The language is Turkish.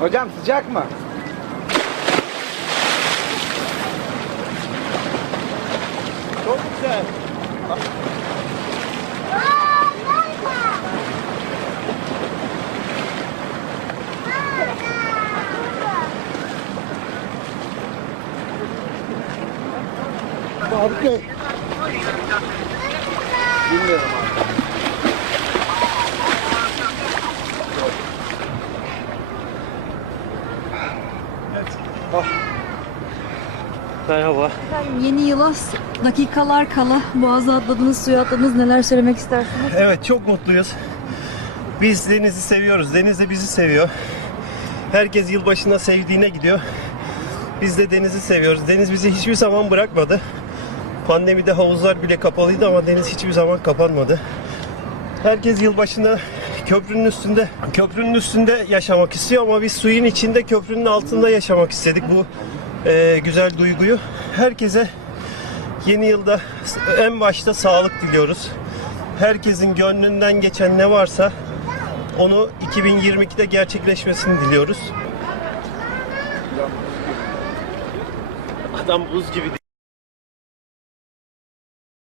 Hocam sıcak mı? Çok güzel. Faruk Merhaba. Efendim, Yeni yıla dakikalar kala boğaza atladınız, suya atladınız. Neler söylemek istersiniz? Evet çok mutluyuz. Biz denizi seviyoruz. Deniz de bizi seviyor. Herkes yılbaşına sevdiğine gidiyor. Biz de denizi seviyoruz. Deniz bizi hiçbir zaman bırakmadı. Pandemide havuzlar bile kapalıydı ama deniz hiçbir zaman kapanmadı. Herkes yılbaşına köprünün üstünde köprünün üstünde yaşamak istiyor ama biz suyun içinde köprünün altında yaşamak istedik bu e, güzel duyguyu. Herkese Yeni yılda en başta sağlık diliyoruz. Herkesin gönlünden geçen ne varsa onu 2022'de gerçekleşmesini diliyoruz. Adam buz gibi